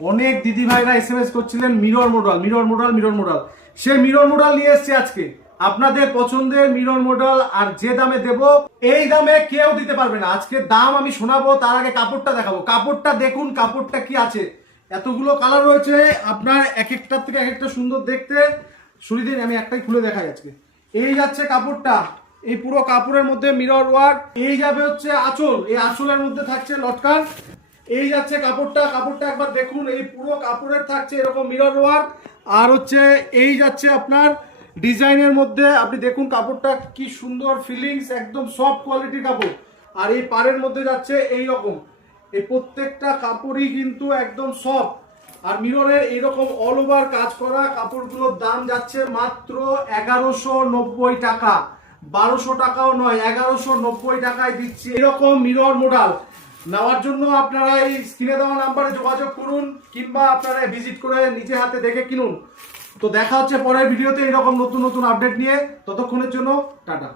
অনেক দিদি ভাইরা এসএমএস করছিলেন মিরর মডেল। সে মিরর মডেল নিয়ে এসেছে আজকে। আপনাদের পছন্দের মিরর মডেল, আর যে দামে দেব এই দামে কেউ দিতে পারবে না। আজকে দাম আমি শোনাবো, তার আগে কাপড়টা দেখাবো। কাপড়টা দেখুন, কাপড়টা কি আছে। এতগুলো কালার রয়েছে, আপনার এক একটার থেকে এক একটা সুন্দর দেখতে। শুরু দিন আমি একটাই খুলে দেখাই আজকে। এই যাচ্ছে কাপড়টা, এই পুরো কাপড়ের মধ্যে মিরর ওয়ার্ক। এই যাবে হচ্ছে আঁচল, এই আঁচলের মধ্যে থাকছে লটকান। এই যাচ্ছে কাপড়টা, কাপড়টা একবার দেখুন, এই পুরো কাপড়ের থাকছে এরকম মিরর ওয়ার্ক। আর হচ্ছে এই যাচ্ছে আপনার ডিজাইনের মধ্যে, আপনি দেখুন কাপড়টা কি সুন্দর ফিলিংস, একদম সফট কোয়ালিটির কাপড়। আর এই পাড়ের মধ্যে যাচ্ছে এই রকম, এই প্রত্যেকটা কাপড়ই কিন্তু একদম সফট। আর মিররের এইরকম অল ওভার কাজ করা কাপড়গুলোর দাম যাচ্ছে মাত্র 1190 টাকা। 1200 টাকাও নয়, 1190 টাকায় দিচ্ছি এরকম মিরর মডেল। নেওয়ার জন্য আপনারা এই স্ক্রিনে দেওয়া নাম্বারে যোগাযোগ করুন, কিংবা আপনারা ভিজিট করে নিজে হাতে দেখে কিনুন। তো দেখা হচ্ছে পরের ভিডিওতে এরকম নতুন নতুন আপডেট নিয়ে। ততক্ষণের জন্য টাটা।